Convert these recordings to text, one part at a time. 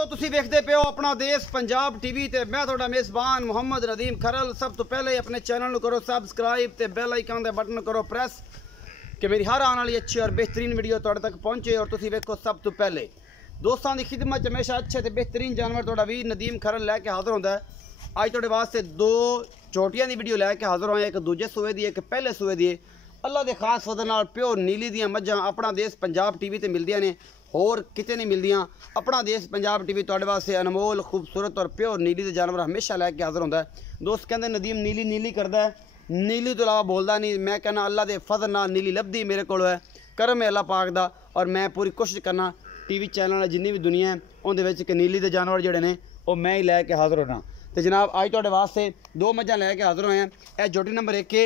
दोस्तों तुसी देखते पे हो अपना देश पंजाब टीवी ते मैं थोड़ा मेज़बान मुहम्मद नदीम खरल। सब तो पहले अपने चैनल करो सबसक्राइब ते बेल आइकन दे बटन करो प्रेस कि मेरी हर आने वाली अच्छी और बेहतरीन वीडियो तुहाडे तक पहुंचे और तुसी वेखो सब तो पहले। दोस्तों की खिदमत हमेशा अच्छे ते बेहतरीन जानवर तुहाडा वीर नदीम खरल लैके हाजिर होंदा है। अज तुहाडे वास्ते दो चोटियां दी वीडियो लैके हाजिर होया, एक दूजे सूबे दी एक पहले सूबे दी। अल्लाह के खास फजल नाल प्योर नीली दियां मझां अपना देश पंजाब टीवी ते मिलदियां ने, होर किते नहीं मिलदियां। अपना देश पंजाब टीवी तुहाडे वास्ते अनमोल खूबसूरत और प्योर नीली दे जानवर हमेशा लैके हाजिर होंदा है। दोस्त कहंदे नदीम नीली नीली करदा है, नीली तो इलावा बोलदा नहीं। मैं कहना अल्लाह के फजल नाल नीली लभदी मेरे कोल है, करम है अल्लाह पाक दा। और मैं पूरी कोशिश करना टीवी चैनल जिन्नी भी दुनिया है उनदे विच कि नीली दे जानवर जिहड़े ने वो मैं ही लैके हाजिर होना। तो जनाब अज तुहाडे वास्ते दो मझां लैके हाजिर होए हैं। यह जोटी नंबर 1 है,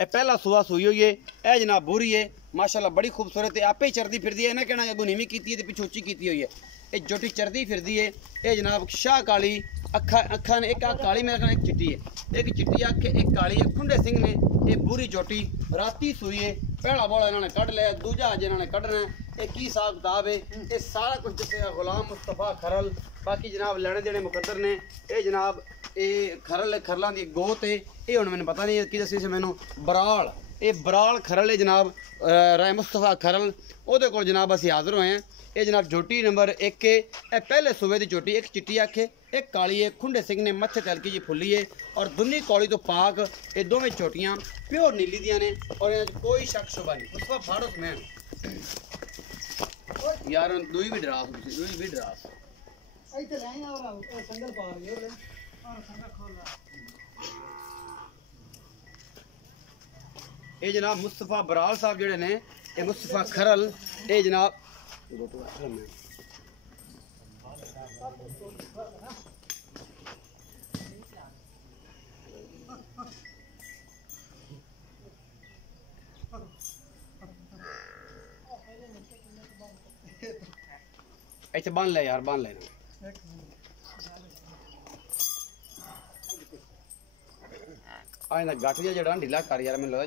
यह पहला सूआ सूई हुई है। यह जनाब बुरी है, माशाल्लाह बड़ी खूबसूरत है, आपे ही चरदी फिरदी है। इन्हें कहना अगों नीवी की है पिछू उच्ची की हुई है। ये जोटी चरदी फिरदी है। ये जनाब शाह काली अखा ने, एक काली मेरे कहना एक चिट्टी है, एक चिट्टी अख एक काली है। खुंडे सिंह ने ये बुरी जोटी राती सूई है। पहला बोला इन्होंने कढ़ लिया, दूजा अज इन्होंने कढ़ना है। ये की हिसाब किताब है ये सारा कुछ दसेगा गुलाम मुस्तफा खरल। बाकी जनाब लेने देने मुकद्दर ने। ये जनाब ये खरल खरलों की गोत है। ये हुण मैंने पता नहीं की दसी से मैनू बराल, ये बराल खरल है जनाब राय मुस्तफा खरल। उहदे कोल जनाब असीं हाज़र होए हैं। ये जनाब जोटी नंबर 1 है। यह पहले सूबे की जोटी, एक चिट्टी अख है एक काली है। खुंडे सिंह ने मत्थे ते हल्की जी फुली है और दुनी कौली तो पाक। ये दोवें चोटियां प्योर नीली दियां ने और इन्हां कोई शक शुबा नहीं। उसका फाड़ो मैं यार दुई भी डरास, दुई भी डरास ये जनाब मुस्तफा बराल साहब जोड़े ने, ये मुस्तफा खरल। ये जनाब ऐसे बांध ले यार, बांध लेना। गट जरा ढीला कर यार, मैं लगा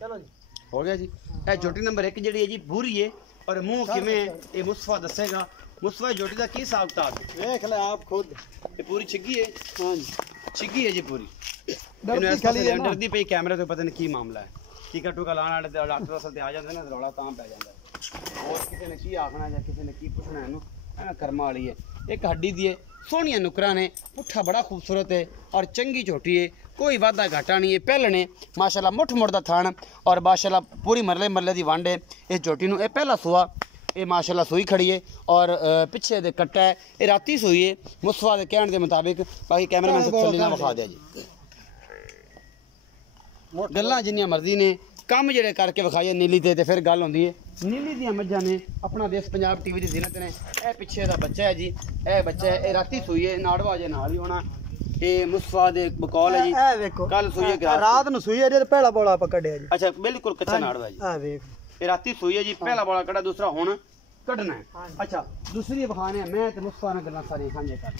चलो जी हो गया जी। यह जोटी नंबर 1 जी है जी बुरी है और मुंह किवें ये मुस्तफा दसेगा। मुस्तफा जोटी का की हिसाब किताब देख ले आप खुद। ये पूरी छिग्गी है। हाँ जी छिग्गी है जी पूरी। डरदी पई कैमरे तो पता नहीं की मामला है। टीका टूका लाने वाले डॉक्टर असल आ जाते हैं रौला तां पै जाता है। और किसी ने की आखना या किसी ने की पुछना है कर्मा वाली है। एक हड्डी दी है, सोहनिया नुकरा ने, पुट्ठा बड़ा खूबसूरत है और चंगी झोटी है। कोई वादा घाटा नहीं है। पहलने माशाल्लाह मुठ मुड़ दा थान और माशाल्लाह पूरी मरले मरले दी वंड है। इस झोटी नूं पहला सूआ ये माशाल्लाह सूई खड़ी है और पिछे दे कट्टा है। ये राती सूई है मुस्तफा के कहने के मुताबिक। बाकी कैमरामैन तसल्ली नाल विखा दिया जी। गल्लां जिन्नियां मर्जी ने, काम जेड़े करके विखाइए नीली ते फिर गल होंदी है। नीली दियां मझां ने अपना देश पंजाब टीवी की जिनत ने। यह पिछे का बच्चा है जी, यह बच्चा है, यह राती सूई है। नाड़वा जे नाल ही होना। ये मुस्तफा दे बकौल है जी, कल सूई है रात नु सूई है जे पहला बोला पकड़या जी। अच्छा बिल्कुल कच्चा नाड़वा जी। हां देख ये राती सूई है जी, पहला बोला कड़ा, दूसरा हुण कढ़ना है। अच्छा दूसरी बखाने मैं ते मुस्तफा ने गल्लां सारी सांझे कर।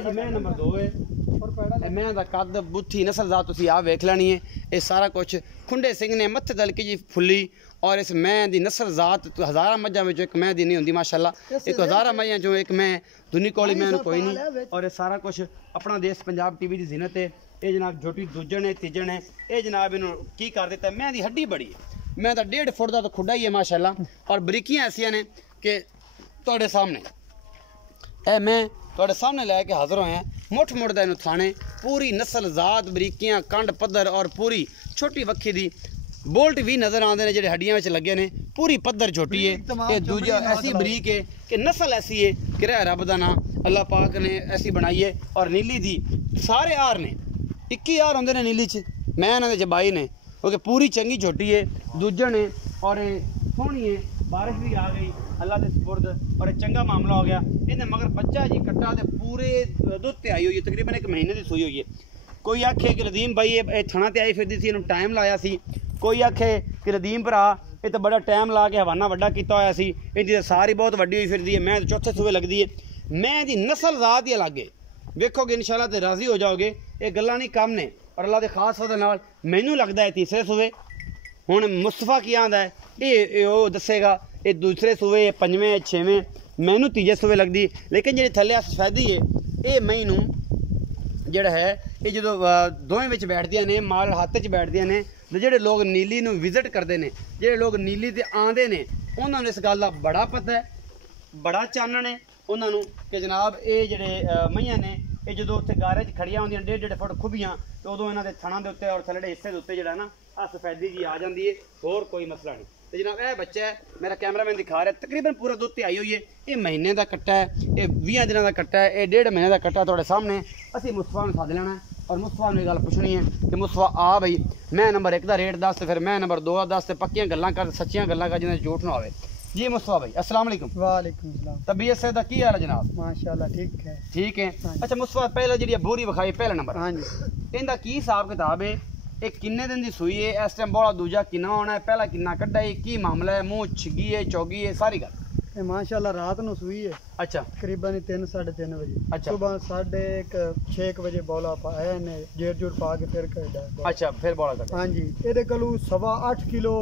जी मैं नंबर 2 है। मैं दा कद बुੱਠੀ नस्ल दा तुसी आ वेख लेनी है। ये सारा कुछ खुंडे सिंह ने मत्थे दलकी जी फुली और इस मैं दी नस्ल जात तो हज़ारा मझां विचों एक मैं दी नहीं होंदी माशाल्लाह। एक हज़ारा मझां चों एक मैं दुनी कोली मैं कोई नहीं। और ये सारा कुछ अपना देश पंजाब टीवी की जिनत है। ये जनाब झोटी दूजन है तीजन है। ये जनाब इन्हों की कर दिता, मैं दी हड्डी बड़ी है। मैं तो 1.5 फुट का तो खुडा ही है माशाल्लाह और बरीकियां ऐसियां ने कि तुहाडे सामने ए मैं तुहाडे सामने लैके हाजिर होए हैं। मुठ मुड़ दा इन्हूं थाने पूरी नस्ल जात बरीकियां कंड पद्धर और पूरी छोटी वक्खी दी बोल्ट भी नज़र आते हैं जो हड्डियां लगे ने। पूरी पद्धर झोटी है। ये दूजा ऐसी बरीक है कि नस्ल ऐसी है कि रब का नाम अल्लाह पाक ने ऐसी बनाई है। और नीली दी सारे आर ने 21 आर होंगे ने नीली च, मैं इन्होंने च 22 ने क्योंकि पूरी चंगी झोटी है दूजन है और सोहनी है। बारिश भी आ गई अल्लाह के सुपुर्द और चंगा मामला हो गया। इन्हें मगर बच्चा जी कट्टा तो पूरे दुध ते आई हुई है, तकरीबन 1 महीने की सूई हुई है। कोई आखे कि रदीम भाई ये थणा ते आई फिरदी सी, इन्हूं टाइम लाया सी। कोई आखे कि रदीम भरा ये तो बड़ा टाइम ला के हवाना वड्डा किया होया सी, इनकी सारी बहुत वड्डी हुई फिरदी है। मैं तो चौथे सूबे लगती है। मैं दी नस्ल जात ही अलग है। वेखोगे इंशाल्लाह तो राजी हो जाओगे। ये गल्लां नहीं कम ने और अल्लाह के खास वजह नाल मैनू लगता है तीसरे सूबे ਹੁਣ ਮੁਸਤਫਾ ਕੀ ਆਂਦਾ ਹੈ ਇਹ ਉਹ ਦੱਸੇਗਾ ਇਹ ਦੂਸਰੇ ਸੂਏ ਪੰਜਵੇਂ ਛੇਵੇਂ ਮੈਨੂੰ ਤੀਜੇ ਸੂਏ ਲੱਗਦੀ ਲੇਕਿਨ ਜਿਹੜੀ ਥੱਲੇ ਆ ਸਫੈਦੀ ਹੈ ਇਹ ਮੈਨੂੰ ਜਿਹੜਾ ਹੈ ਇਹ ਜਦੋਂ ਦੋਵੇਂ ਵਿੱਚ ਬੈਠਦੀਆਂ ਨੇ ਮਾਲ ਹੱਥ 'ਚ ਬੈਠਦੀਆਂ ਨੇ ਤੇ ਜਿਹੜੇ ਲੋਕ ਨੀਲੀ ਨੂੰ ਵਿਜ਼ਿਟ ਕਰਦੇ ਨੇ ਜਿਹੜੇ ਲੋਕ ਨੀਲੀ ਤੇ ਆਉਂਦੇ ਨੇ ਉਹਨਾਂ ਨੂੰ ਇਸ ਗੱਲ ਦਾ ਬੜਾ ਪਤਾ ਹੈ ਬੜਾ ਚਾਨਣ ਹੈ ਉਹਨਾਂ ਨੂੰ ਕਿ ਜਨਾਬ ਇਹ ਜਿਹੜੇ ਮਈਆਂ ਨੇ ਇਹ ਜਦੋਂ ਉੱਥੇ ਗਾਰੇ 'ਚ ਖੜੀਆਂ ਹੁੰਦੀਆਂ 1.5 ਫੁੱਟ ਖੁੱਬੀਆਂ ਤੇ ਉਦੋਂ ਇਹਨਾਂ ਦੇ ਥਣਾਂ ਦੇ ਉੱਤੇ ਔਰ ਥੱਲੜੇ ਹਿੱਸੇ ਦੇ ਉੱਤੇ ਜਿਹੜਾ ਨਾ ਆ ਸਫੈਦੀ ਜੀ ਆ ਜਾਂਦੀ ਹੈ ਹੋਰ ਕੋਈ ਮਸਲਾ ਨਹੀਂ ਤੇ ਜਨਾਬ ਇਹ ਬੱਚਾ ਹੈ ਮੇਰਾ ਕੈਮਰਾਮੈਨ ਦਿਖਾ ਰਿਹਾ ਤਕਰੀਬਨ ਪੂਰਾ ਦੁੱਧ ਤੇ ਆਈ ਹੋਈ ਹੈ ਇਹ ਮਹੀਨੇ ਦਾ ਕੱਟਾ ਹੈ ਇਹ 20 ਦਿਨਾਂ ਦਾ ਕੱਟਾ ਹੈ ਇਹ 1.5 ਮਹੀਨੇ ਦਾ ਕੱਟਾ ਤੁਹਾਡੇ ਸਾਹਮਣੇ ਅਸੀਂ ਮੁਸਤਫਾ ਨੂੰ ਸੱਦ ਲੈਣਾ ਔਰ ਮੁਸਤਫਾ ਨੂੰ ਇਹ ਗੱਲ ਪੁੱਛਣੀ ਹੈ ਕਿ ਮੁਸਤਫਾ ਆ ਬਈ ਮੈਂ ਨੰਬਰ 1 ਦਾ ਰੇਟ ਦੱਸ ਤੇ ਫਿਰ ਮੈਂ ਨੰਬਰ 2 ਦਾ ਦੱਸ ਤੇ ਪੱਕੀਆਂ ਗੱਲਾਂ ਕਰ ਸੱਚੀਆਂ ਗੱਲਾਂ ਕਰ ਜਿਹਨਾਂ ਝੂਠ ਨਾ ਆਵੇ जी मुस्तफा भाई अस्सलाम वालेकुम। वालेकुम सलाम। तबीयत से दा की हाल है जनाब? माशाल्लाह ठीक है। ठीक है। अच्छा मुस्तफा पहले जी बोरी विखाई पहला नंबर हां जी इनदा की हिसाब किताब है ये किन्ने दिन दी सूई है इस टाइम बोला दूजा किन्ना होना है पहला किन्ना कड्डा है की मामला है मुंह छिगी है चौगी है सारी गल ये माशाल्लाह रात नु सूई है। अच्छा करीबन 3 3:30 बजे। अच्छा सुबह 6:30 बजे बोला पाया ने जेर जोर पा के फिर कड्डा। अच्छा फिर बोला कड्डा। हां जी एदे कलू 8.5 किलो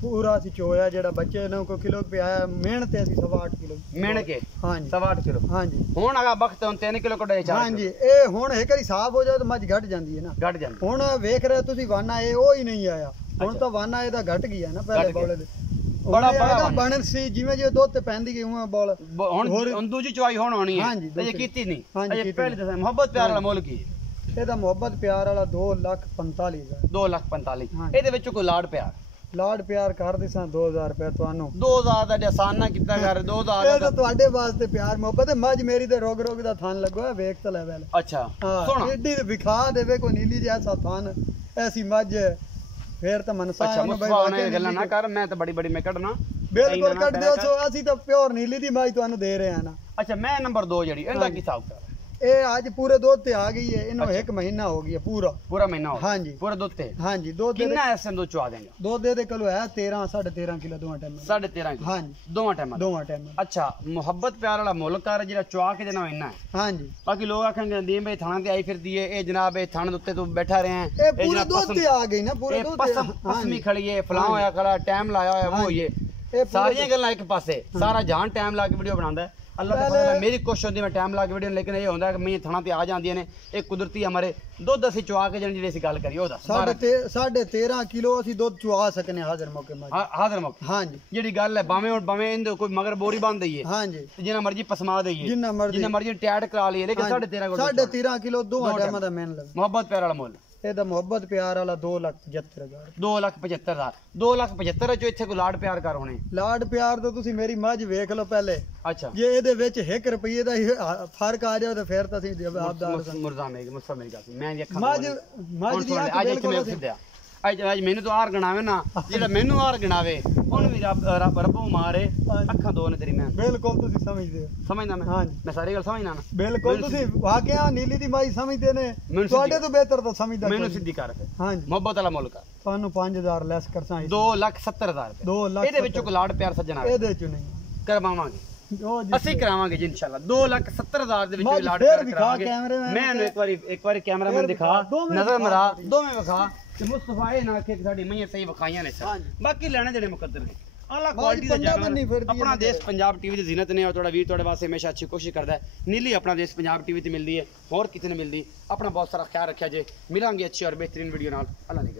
पूरा सी चोया जेड़ा बच्चे ने को किलो पे आया मेहनत है 8.5 किलो मेहनत के। हां जी 8.5 किलो। हां जी हुन अगा वक्त 3 किलो कड्डा 4। हां जी ए हुन एक बारी साफ हो जाए तो मज घट जांदी है ना घट जांदी। हुन वेख रहे तुसी वाना ए ओ ही नहीं आया हुन तो वाना एदा घट गया ना पहले बौले दे बड़ा बड़ा बनन सी जिवें जे दुध ते पैंदी गई उवें बौल हुन दूजी चवाई हुन होनी है। हां जी ये कीती नहीं। हां जी पहले दस मोहब्बत प्यार वाला मुल की एदा मोहब्बत प्यार वाला 2,45,000 2,45,000 ਇਹਦੇ ਵਿੱਚੋਂ ਕੋਈ ਲਾਡ ਪਿਆਰ लाड प्यार कर दिसां 2,000 रुपया ਤੁਹਾਨੂੰ 2000 ਦਾ ਆਸਾਨ ਨਾ ਕੀਤਾ ਕਰ 2000 ਇਹ ਤਾਂ ਤੁਹਾਡੇ ਵਾਸਤੇ ਪਿਆਰ ਮੁਹੱਬਤ ਹੈ ਮੱਝ ਮੇਰੀ ਤੇ ਰੋਗ ਰੋਗ ਦਾ ਥਣ ਲੱਗਿਆ ਵੇਖ ਤਾਂ ਲੈ ਵੇਲ ਅੱਛਾ ਸੁਣ ਏਡੀ ਵਿਖਾ ਦੇਵੇ ਕੋਈ ਨੀਲੀ ਜੈਸਾ ਥਣ ਐਸੀ ਮੱਝ ਫੇਰ ਤਾਂ ਮਨਸਾ ਅੱਛਾ ਮੁਸਤਫਾ ਨੇ ਗੱਲਾਂ ਨਾ ਕਰ ਮੈਂ ਤਾਂ ਬੜੀ ਬੜੀ ਮੈਂ ਕੱਢਣਾ ਬਿਲਕੁਲ ਕੱਢ ਦਿਓ ਸੋ ਅਸੀਂ ਤਾਂ ਪਿਓਰ ਨੀਲੀ ਦੀ ਮੱਝ ਤੁਹਾਨੂੰ ਦੇ ਰਹੇ ਹਾਂ ਨਾ ਅੱਛਾ ਮੈਂ ਨੰਬਰ 2 ਜਿਹੜੀ ਇਹਦਾ ਕੀ ਹਿਸਾਬ ਕਰ ਇਹ ਅੱਜ ਪੂਰੇ ਦੁੱਧ ਤੇ ਆ ਗਈ ਹੈ ਇਹਨੂੰ 1 ਮਹੀਨਾ ਹੋ ਗਿਆ ਪੂਰਾ ਮਹੀਨਾ ਹੋ ਹਾਂਜੀ ਪੂਰਾ ਦੁੱਧ ਤੇ ਹਾਂਜੀ ਦੁੱਧ ਕਿੰਨਾ ਐਸੇ ਦੁੱਧ ਚਵਾ ਦੇਗਾ ਦੁੱਧ ਦੇ ਕਿਲੋ ਹੈ 13.5 ਕਿਲੋ ਦੋਵਾਂ ਟਾਈਮ 13.5 ਹਾਂਜੀ ਦੋਵਾਂ ਟਾਈਮ ਅੱਛਾ ਮੁਹੱਬਤ ਪਿਆਰ ਵਾਲਾ ਮੁੱਲ ਕਰ ਜਿਹੜਾ ਚਵਾ ਕੇ ਦੇਣਾ ਇੰਨਾ ਹੈ ਹਾਂਜੀ ਬਾਕੀ ਲੋਕ ਆਖਣਗੇ ਨਦੀਮ ਭਾਈ ਥਾਣਾ ਤੇ ਆਈ ਫਿਰਦੀ ਏ ਇਹ ਜਨਾਬ ਇਹ ਥਾਣ ਦੇ ਉੱਤੇ ਤੂੰ ਬੈਠਾ ਰਿਹਾ ਇਹ ਪੂਰੇ ਦੁੱਧ ਤੇ ਆ ਗਈ ਨਾ ਪੂਰੇ ਦੁੱਧ ਤੇ ਪਸਮੀ ਖੜੀ ਏ ਫਲਾਂ ਹੋਇਆ ਖੜਾ ਟਾਈਮ ਲਾਇਆ ਹੋਇਆ ਉਹ ਹੋਈਏ ਸਾਰੀਆਂ ਗੱਲਾਂ ਇੱਕ ਪਾਸੇ ਸਾਰਾ ਜਾਨ ਟਾਈਮ ਲਾ ਕੇ ਵੀਡੀਓ ਬਣਾਉਂਦਾ अल्लाह का फजल है मेरी कोशिश होती है मैं टाइम ला के वीडियो लेकिन ये होता है कि मैं थाना ते आ जांदी ने एक कुदरती हमारे दुध ਅਸੀਂ ਚਵਾ ਕੇ ਜਿਹੜੀ ਅਸੀਂ ਗੱਲ ਕਰੀ ਉਹਦਾ 13.5 ਕਿਲੋ ਅਸੀਂ ਦੁੱਧ ਚਵਾ ਸਕਨੇ ਹਾਜ਼ਰ ਮੌਕੇ ਮਾ ਹਾਜ਼ਰ ਮੌਕੇ ਹਾਂਜੀ ਜਿਹੜੀ ਗੱਲ ਹੈ ਬਾਵੇਂ ਇਹਦੇ ਕੋਈ ਮਗਰ ਬੋਰੀ ਬੰਦ ਦਈਏ ਹਾਂਜੀ ਜਿੰਨਾ ਮਰਜ਼ੀ ਪਸਮਾ ਦਈਏ ਜਿੰਨਾ ਮਰਜ਼ੀ ਟੈਟ ਕਰਾ ਲਈਏ ਲੇਕਿਨ 13.5 ਕਿਲੋ ਦੋਵਾਂ ਟਾਈਮਾਂ ਦਾ ਮੈਨ ਲੱਗ ਮੁਹੱਬਤ ਪਿਆਰ ਵਾਲਾ ਮੁੱਲ ਇਹਦਾ ਮੁਹੱਬਤ ਪਿਆਰ ਵਾਲਾ 2,75,000 2,75,000 2,75,000 ਚੋਂ ਇੱਥੇ ਕੋਈ ਲਾਡ ਪਿਆਰ ਕਰ ਹੋਣੇ ਲਾਡ ਪਿਆਰ ਤਾਂ ਤੁਸੀਂ ਮੇਰੀ ਮੱਝ ਵੇਖ ਲਓ ਪਹਿਲੇ ਅੱਛਾ ਜੇ ਇਹਦੇ ਵਿੱਚ 1 ਰੁਪਏ ਦਾ ਹੀ ਫਰਕ ਆ ਜਾਵੇ ਤਾਂ ਫਿਰ ਤਾਂ ਅਸੀਂ ਜਵਾਬਦਾਰ ਮੁਰਜ਼ਾ ਮੇਰੀ ਗੱਲ ਮੈਂ ਇਹ ਅੱਖਾਂ ਮੱਝ ਦੀ ਅੱਜ ਇੱਥੇ ਮੈਂ ਸਿੱਧਿਆ ਅੱਜ ਮੈਨੂੰ ਤਾਂ ਹਾਰ ਗਣਾਵੇ ਨਾ ਜਿਹੜਾ ਮੈਨੂੰ ਹਾਰ ਗਣਾਵੇ ਉਹਨੂੰ ਵੀ ਰੱਬ ਮਾਰੇ ਅੱਖਾਂ ਦੋ ਨੇ ਤੇਰੀ ਮੈਂ ਬਿਲਕੁਲ ਤੁਸੀਂ ਸਮਝਦੇ ਹੋ ਸਮਝਦਾ ਮੈਂ ਹਾਂਜੀ ਮੈਂ ਸਾਰੀ ਗੱਲ ਸਮਝਦਾ ਨਾ ਬਿਲਕੁਲ ਤੁਸੀਂ ਵਾਕਿਆ ਨੀਲੀ ਦੀ ਮਾਈ ਸਮਝਦੇ ਨੇ ਤੁਹਾਡੇ ਤੋਂ ਬਿਹਤਰ ਤਾਂ ਸਮਝਦਾ ਮੈਨੂੰ ਸਿੱਧੀ ਕਰ ਹਾਂਜੀ ਮੁਹੱਬਤ ਵਾਲਾ ਮੁੱਲ ਕਰ ਤੁਹਾਨੂੰ 5,000 ਲੈਸ ਕਰਸਾਂ 2,70,000 2 ਲੱਖ ਇਹਦੇ ਵਿੱਚੋਂ ਕੋਈ ਲਾਡ ਪਿਆਰ ਸੱਜਣਾ ਇਹਦੇ ਚ ਨਹੀਂ ਕਰਵਾਵਾਂਗੇ ਅਸੀਂ ਕਰਾਵਾਂਗੇ ਜੀ ਇਨਸ਼ਾਅੱਲਾ 2,70,000 ਦੇ ਵਿੱਚ ਲਾਡ ਪਿਆਰ ਕਰਾਵਾਂਗੇ ਮੈਂ ਇੱਕ ਵਾਰੀ ਕੈਮਰਾਮੈਨ ਦਿਖਾ ਨਜ਼ਰ ਮਰਾ ਦੋਵੇਂ ਵਿਖਾ ਤੇ ਮੁਸਤਫਾ ਇਹ ਨਾ ਕਿ ਸਾਡੀ ਮਈਆਂ ਸਹੀ ਵਿਖਾਈਆਂ ਨੇ ਬਾਕੀ ਲੈਣੇ ਜਿਹੜੇ ਮੁਕੱਦਰ ਨੇ ਆਲਾ ਕੁਆਲਿਟੀ ਦਾ ਜਾਨਵਰ ਆਪਣਾ ਦੇਸ਼ ਪੰਜਾਬ ਟੀਵੀ ਦੀ ਜ਼ਿਨਤ ਨੇ ਔਰ ਤੁਹਾਡਾ ਵੀਰ ਤੁਹਾਡੇ ਵਾਸਤੇ ਹਮੇਸ਼ਾ ਅੱਛੀ ਕੋਸ਼ਿਸ਼ ਕਰਦਾ ਹੈ ਨੀਲੀ ਆਪਣਾ ਦੇਸ਼ ਪੰਜਾਬ ਟੀਵੀ ਤੇ ਮਿਲਦੀ ਹੈ ਹੋਰ ਕਿਤੇ ਨਹੀਂ ਮਿਲਦੀ ਆਪਣਾ ਬਹੁਤ ਸਾਰਾ ਖਿਆਲ ਰੱਖਿਆ ਜੇ ਮਿਲਾਂਗੇ ਅੱਛੀ ਔਰ ਬਿਹਤਰੀਨ ਵੀਡੀਓ ਨਾਲ ਅੱਲਾ ਨੇ